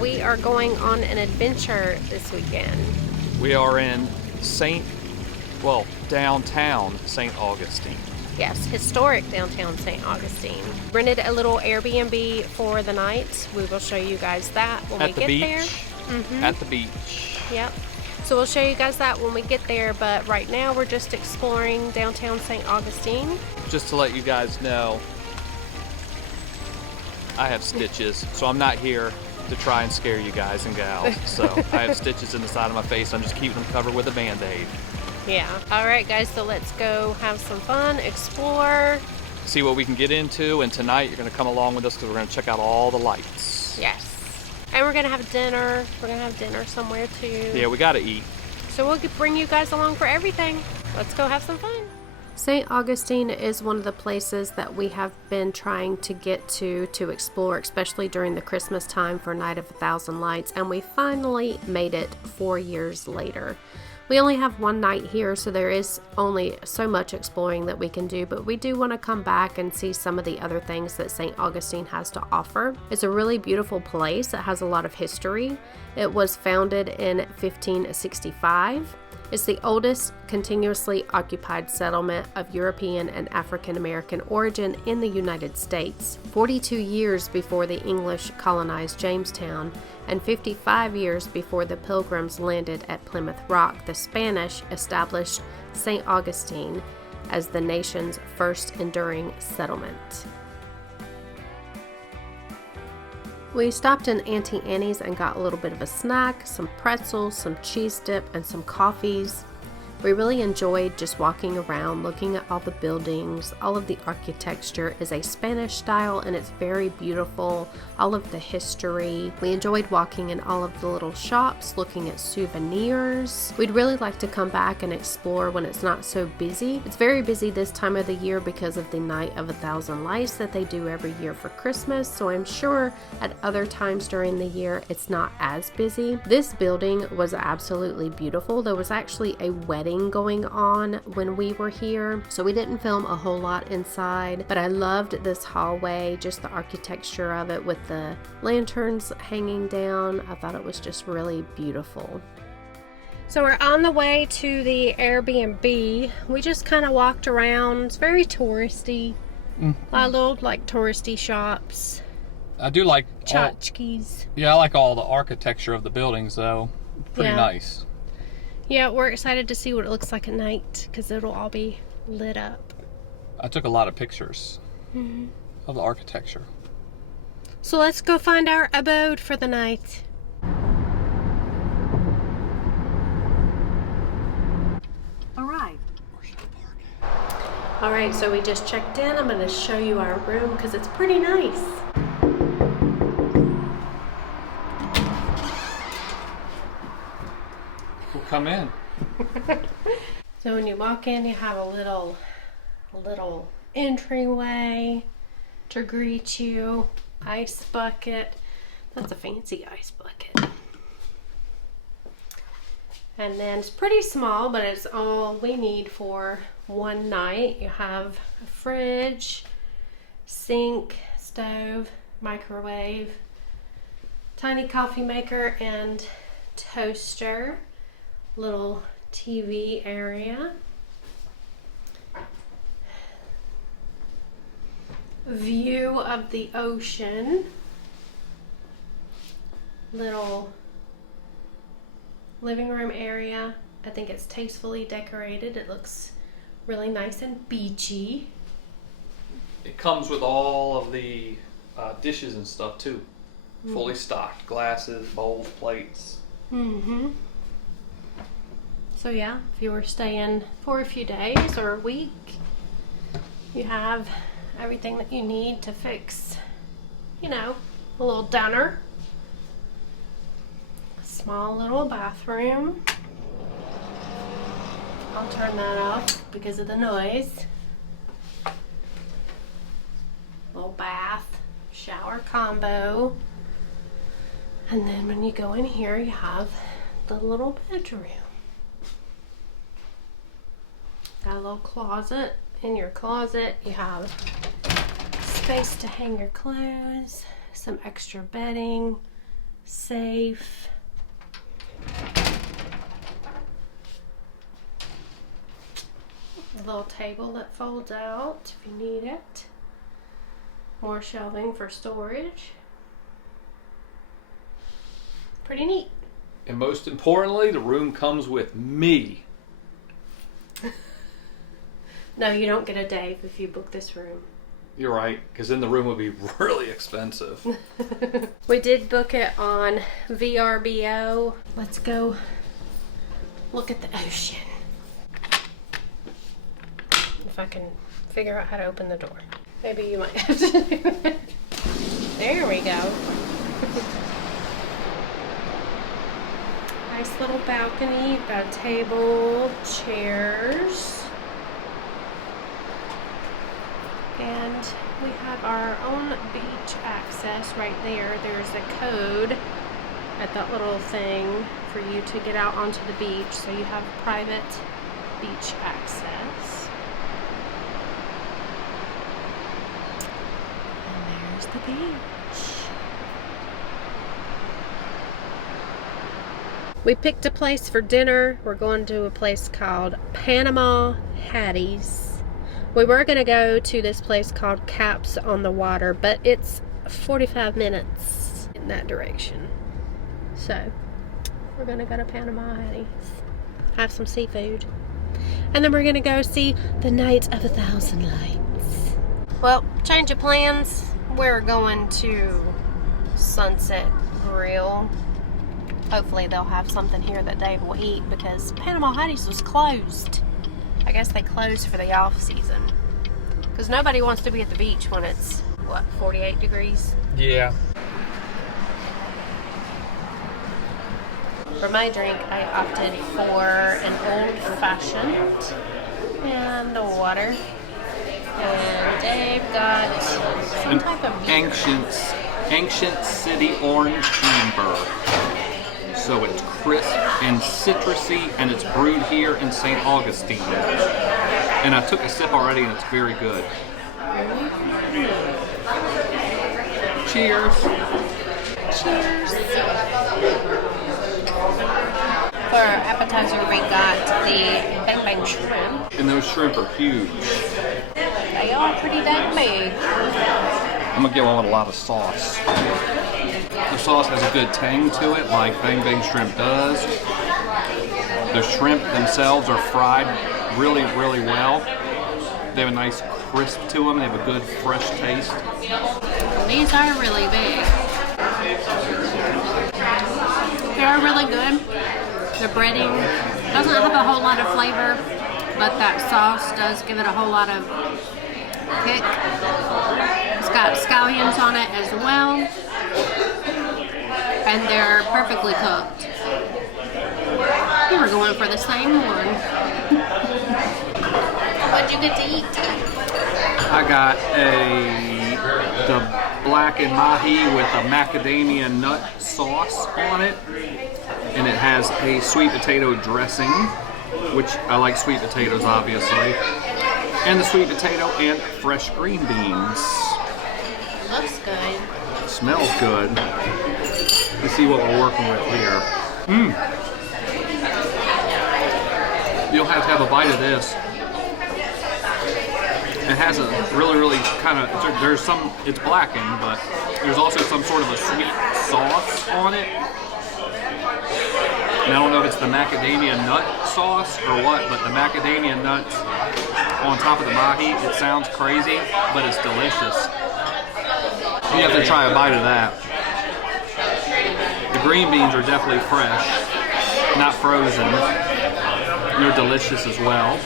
we are going on an adventure this weekend. We are in downtown St. Augustine. Yes, historic downtown St. Augustine. Rented a little Airbnb for the night. We will show you guys that when we get there. At the beach. Yep. So we'll show you guys that when we get there, but right now we're just exploring downtown St. Augustine. Just to let you guys know, I have stitches, so I'm not here to try and scare you guys and gals. So I have stitches in the side of my face. I'm just keeping them covered with a Band-Aid. Yeah. All right, guys, so let's go have some fun, explore. See what we can get into, and tonight you're going to come along with us because we're going to check out all the lights. Yes. And we're going to have dinner. We're going to have dinner somewhere, too. Yeah, we got to eat. So we'll bring you guys along for everything. Let's go have some fun. St. Augustine is one of the places that we have been trying to get to explore, especially during the Christmas time for Night of a Thousand Lights, and we finally made it 4 years later. We only have one night here, so there is only so much exploring that we can do, but we do want to come back and see some of the other things that St. Augustine has to offer. It's a really beautiful place. It has a lot of history. It was founded in 1565. It's the oldest continuously occupied settlement of European and African American origin in the United States. 42 years before the English colonized Jamestown and 55 years before the Pilgrims landed at Plymouth Rock, the Spanish established St. Augustine as the nation's first enduring settlement. We stopped in Auntie Annie's and got a little bit of a snack, some pretzels, some cheese dip, and some coffees. We really enjoyed just walking around, looking at all the buildings. All of the architecture is a Spanish style and it's very beautiful. All of the history. We enjoyed walking in all of the little shops, looking at souvenirs. We'd really like to come back and explore when it's not so busy. It's very busy this time of the year because of the Night of a Thousand Lights that they do every year for Christmas, so I'm sure at other times during the year it's not as busy. This building was absolutely beautiful. There was actually a wedding going on when we were here, so we didn't film a whole lot inside, but I loved this hallway, just the architecture of it with the lanterns hanging down. I thought it was just really beautiful. So we're on the way to the Airbnb. We just kind of walked around. It's very touristy. A lot of little like touristy shops. I do like tchotchkes. Yeah, I like all the architecture of the buildings though. Pretty nice. Yeah, we're excited to see what it looks like at night because it'll all be lit up. I took a lot of pictures of the architecture. So let's go find our abode for the night. Arrived. All right, so we just checked in. I'm going to show you our room because it's pretty nice. We'll come in. So when you walk in, you have a little entryway to greet you. Ice bucket. That's a fancy ice bucket. And then it's pretty small, but it's all we need for one night. You have a fridge, sink, stove, microwave, tiny coffee maker, and toaster. Little TV area. View of the ocean. Little living room area. I think it's tastefully decorated. It looks really nice and beachy. It comes with all of the dishes and stuff too. Fully stocked. Glasses, bowls, plates. So yeah, if you were staying for a few days or a week, you have everything that you need to fix, you know, a little dinner. A small little bathroom. I'll turn that off because of the noise. Little bath, shower combo. And then when you go in here, you have the little bedroom. Got a little closet. In your closet, you have space to hang your clothes, some extra bedding, safe. A little table that folds out if you need it. More shelving for storage. Pretty neat. And most importantly, the room comes with me. No, you don't get a Dave if you book this room. You're right, because then the room would be really expensive. We did book it on VRBO. Let's go look at the ocean. If I can figure out how to open the door. Maybe you might have to do it. There we go. Nice little balcony, got a table, chairs. And we have our own beach access right there. There's a code at that little thing for you to get out onto the beach. So you have private beach access. And there's the beach. We picked a place for dinner. We're going to a place called Panama Hattie's. We were going to go to this place called Caps on the Water, but it's 45 minutes in that direction. So, we're going to go to Panama Hattie's, have some seafood, and then we're going to go see the Night of 1,000 Lights. Well, change of plans. We're going to Sunset Grill. Hopefully they'll have something here that Dave will eat because Panama Hattie's was closed. I guess they closed for the off season. Because nobody wants to be at the beach when it's, what, 48 degrees? Yeah. For my drink, I opted for an old-fashioned and a water. And Dave got some type of beer. Ancient City Orange Amber. So it's crisp and citrusy, and it's brewed here in St. Augustine. And I took a sip already, and it's very good. Cheers. Cheers. For our appetizer, we got the bang bang shrimp. And those shrimp are huge. They are pretty dang big. I'm gonna get one with a lot of sauce. The sauce has a good tang to it, like Bang Bang Shrimp does. The shrimp themselves are fried really, really well. They have a nice crisp to them. They have a good, fresh taste. These are really big. They are really good. The breading doesn't have a whole lot of flavor, but that sauce does give it a whole lot of kick. It's got scallions on it as well. And they're perfectly cooked. You were going for the same one. What'd you get to eat? I got the blackened mahi with a macadamia nut sauce on it. And it has a sweet potato dressing, which I like sweet potatoes, obviously. And the sweet potato and fresh green beans. Looks good. Smells good. Let's see what we're working with here. You'll have a bite of this. It has a really kind of, there's some, it's blackened, but there's also some sort of a sweet sauce on it. And I don't know if it's the macadamia nut sauce or what, but the macadamia nuts on top of the mahi, it sounds crazy, but it's delicious. You have to try a bite of that. The green beans are definitely fresh, not frozen. They're delicious as well.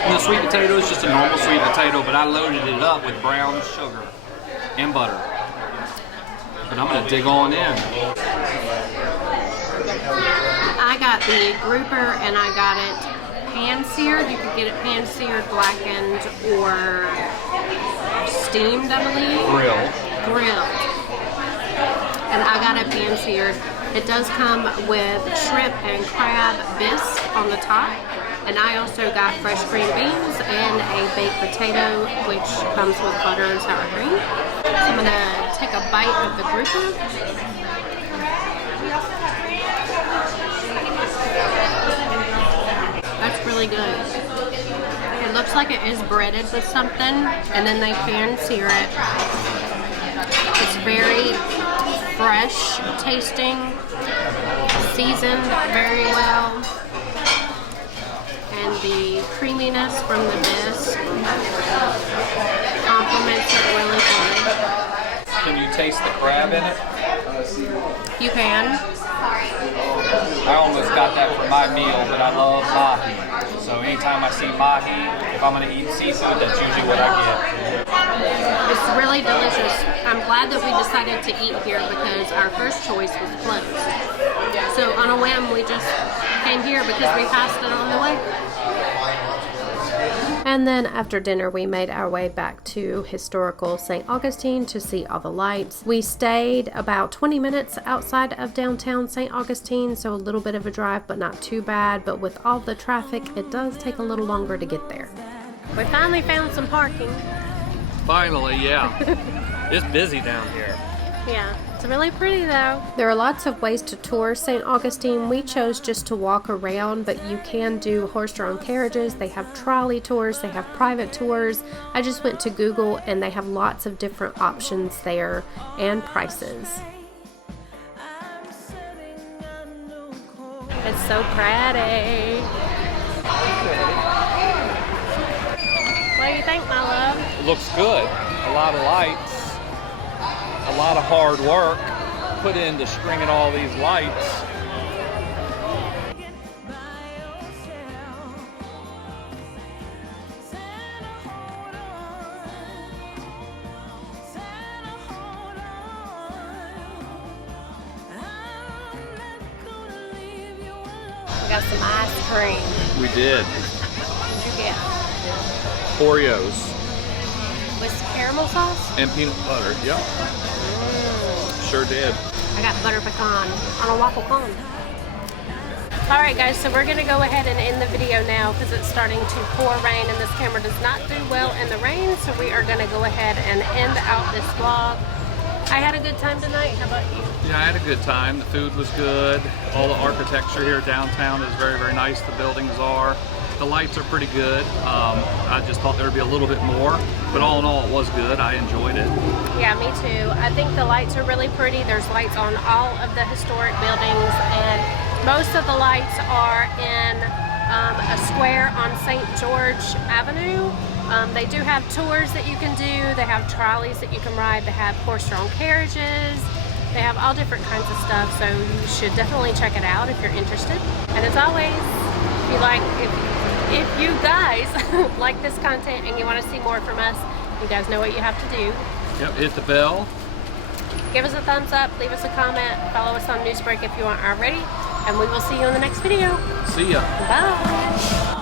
And the sweet potato is just a normal sweet potato, but I loaded it up with brown sugar and butter. But I'm gonna dig on in. I got the grouper and I got it pan-seared. You could get it pan-seared, blackened, or steamed, I believe. Grilled. And I got it pan-seared. It does come with shrimp and crab bisque on the top. And I also got fresh green beans and a baked potato, which comes with butter and sour cream. So I'm gonna take a bite of the grouper. really good. It looks like it is breaded with something, and then they pan sear it. It's very fresh tasting, seasoned very well, and the creaminess from the bisque complements it really good. Can you taste the crab in it? You can. I almost got that for my meal, but I love mahi. So anytime I see mahi, if I'm going to eat seafood, that's usually what I get. It's really delicious. I'm glad that we decided to eat here because our first choice was closed. So on a whim, we just came here because we passed it on the way. And then after dinner, we made our way back to historical St. Augustine to see all the lights. We stayed about 20 minutes outside of downtown St. Augustine, so a little bit of a drive, but not too bad. But with all the traffic, it does take a little longer to get there. We finally found some parking. Finally, yeah. It's busy down here. Yeah, it's really pretty though. There are lots of ways to tour St. Augustine. We chose just to walk around, but you can do horse-drawn carriages. They have trolley tours, they have private tours. I just went to Google and they have lots of different options there and prices. It's so pretty. What do you think, my love? Looks good. A lot of lights. A lot of hard work put into stringing all these lights. We got some ice cream. We did. What did you get? Oreos With caramel sauce? and peanut butter. Yep. Sure did. I got butter pecan on a waffle cone. Alright guys, so we're going to go ahead and end the video now because it's starting to pour rain and this camera does not do well in the rain, so we are going to go ahead and end out this vlog. I had a good time tonight. How about you? Yeah, I had a good time. The food was good. All the architecture here downtown is very, very nice. The buildings are. The lights are pretty good. I just thought there would be a little bit more, but all in all, it was good. I enjoyed it. Yeah, me too. I think the lights are really pretty. There's lights on all of the historic buildings, and most of the lights are in a square on St. George Avenue. They do have tours that you can do. They have trolleys that you can ride. They have horse-drawn carriages. They have all different kinds of stuff, so you should definitely check it out if you're interested. And as always, if you guys like this content and you want to see more from us, you guys know what you have to do. Yep, hit the bell. Give us a thumbs up, leave us a comment, follow us on Newsbreak if you aren't already, and we will see you in the next video. See ya. Bye.